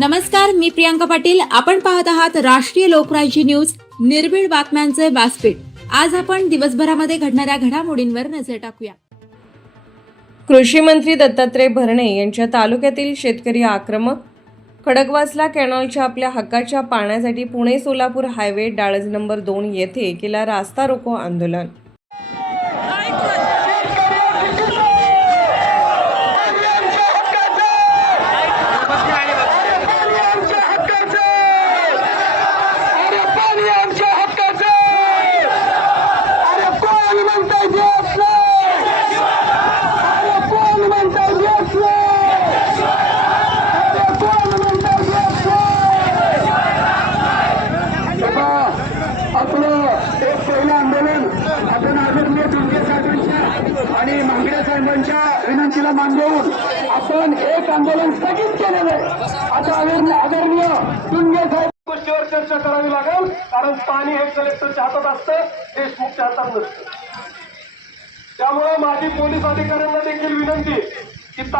नमस्कार, मी प्रियांका पाटील. आपण पाहत आहात राष्ट्रीय लोकराज्य न्यूज, निर्भीड बातम्यांचे व्यासपीठ. आज आपण दिवसभरामध्ये घडणाऱ्या घडामोडींवर नजर टाकूया. कृषी मंत्री दत्तात्रय भरणे यांच्या तालुक्यातील शेतकरी आक्रमक. खडकवासला कॅनॉलच्या आपल्या हक्काच्या पाण्यासाठी पुणे सोलापूर हायवे डाळज नंबर 2 येथे केला रास्ता रोको आंदोलन. आणि मांगडे साहेबांच्या विनंतीला मान देऊन आपण एक आंदोलन स्थगित केलेलं आहे. आता आदरणीय टुंगे साहेब गोष्टीवर चर्चा करावी लागेल, कारण पाणी हे कलेक्टरच्या हातात असतं, देशमुखच्या हातात नसतं. त्यामुळे माझी पोलीस अधिकाऱ्यांना देखील विनंती की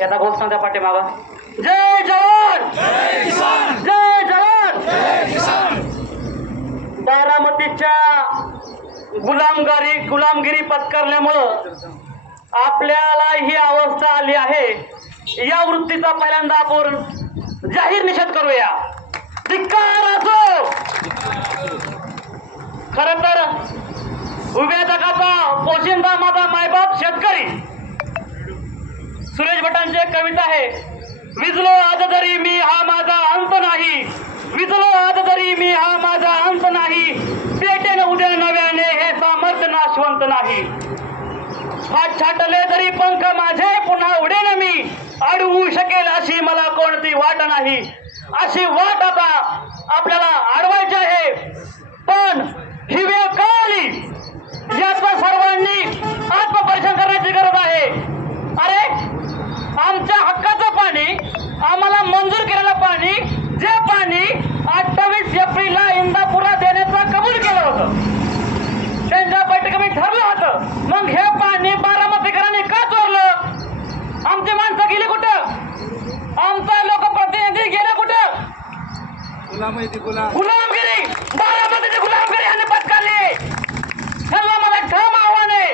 याचा घोषणा द्या पाठीमागं. जय जवान, जय किसान, जय जवान, जय किसान. बारामतीच्या गुलामगिरी पत्करल्यामुळं आपल्याला ही अवस्था आली आहे. या वृत्तीचा पहिल्यांदा आपण जाहीर निषेध करूया. धिक्कार असो. खर तर उभ्या जगाचा पोशिंदा माझा मायबाप शेतकरी. सुरेश भटांची एक कविता आहे, विजलो आज तरी मी हा माझा अंत नाही, विजलो आज तरी मी हा माझा अंत नाही, पेटेन उद्या नव्याने हे सामर्थ्य नाशवंत नाही. फाट छाटले तरी पंख माझे पुन्हा उडेन मी, अडवू शकेल अशी मला कोणती वाट नाही. अशी वाट आता आपल्याला अडवायची आहे, पण ही वेळ कळली याचा सर्वांनी आत्मपरीक्षण करण्याची गरज आहे. अरे, आमच्या हक्काचं पाणी, आम्हाला मंजूर केलेलं पाणी, जे पाणी 28 एप्रिलला इंदापूरला देण्याचा कबूल केलं होतं, त्यांच्या बैठकीमध्ये ठरलं होतं. मग हे पाणी बारामतीकरांनी का चोरलं? आमची माणसं गेली कुठं? आमचा लोकप्रतिनिधी गेले कुठं? गुलामगिरी, बारामतीची गुलामगिरी यांनी पत्करली. त्यांना मला ठाम आव्हान आहे,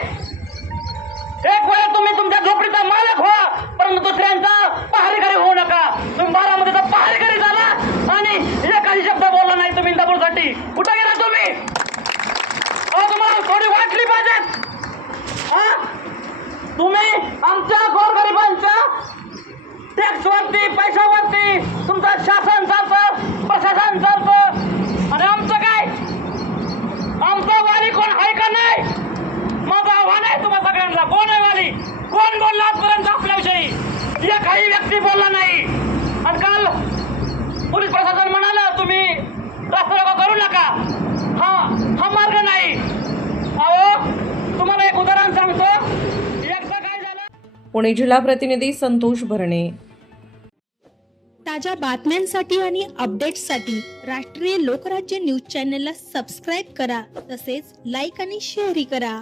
एक वेळा तुम्ही तुमच्या झोपडीचा मालक व्हा, परंतु दुसऱ्यांचा पहारेकरी होऊ नका. तुम्ही बारामतीचा पहारेकरी झाला आणि एकाही शब्द बोलला नाही तुम्ही इंदापूरसाठी. कुठे गेला तुम्ही? तुम्हाला थोडी वाटली पाहिजेत. तुम्ही आमच्या गोरगरिबांच्या टॅक्सवरती, पैशावरती तुमचं शासन चालतं, प्रशासन चालतं, आणि आमचं काय? आमचा वाली कोण आहे का नाही? माझं आव्हान आहे तुम्हा सगळ्यांना. कोण आहे वाली? कोण बोलला आजपर्यंत आपल्याविषयी? एकही व्यक्ती बोलला नाही. आणि काल पोलीस प्रशासन म्हणालं तुम्ही रस्ता रोको करू नका, हा मार्ग नाही. अहो, तुम्हाला एक उदाहरण सांगतो. एकदा काय झालं, पुणे जिल्हा प्रतिनिधी संतोष भरणे. ताज्या बातम्यांसाठी आणि अपडेट्ससाठी राष्ट्रीय लोकराज्य न्यूज चॅनलला सबस्क्राईब करा, तसेच लाईक आणि शेअरही करा.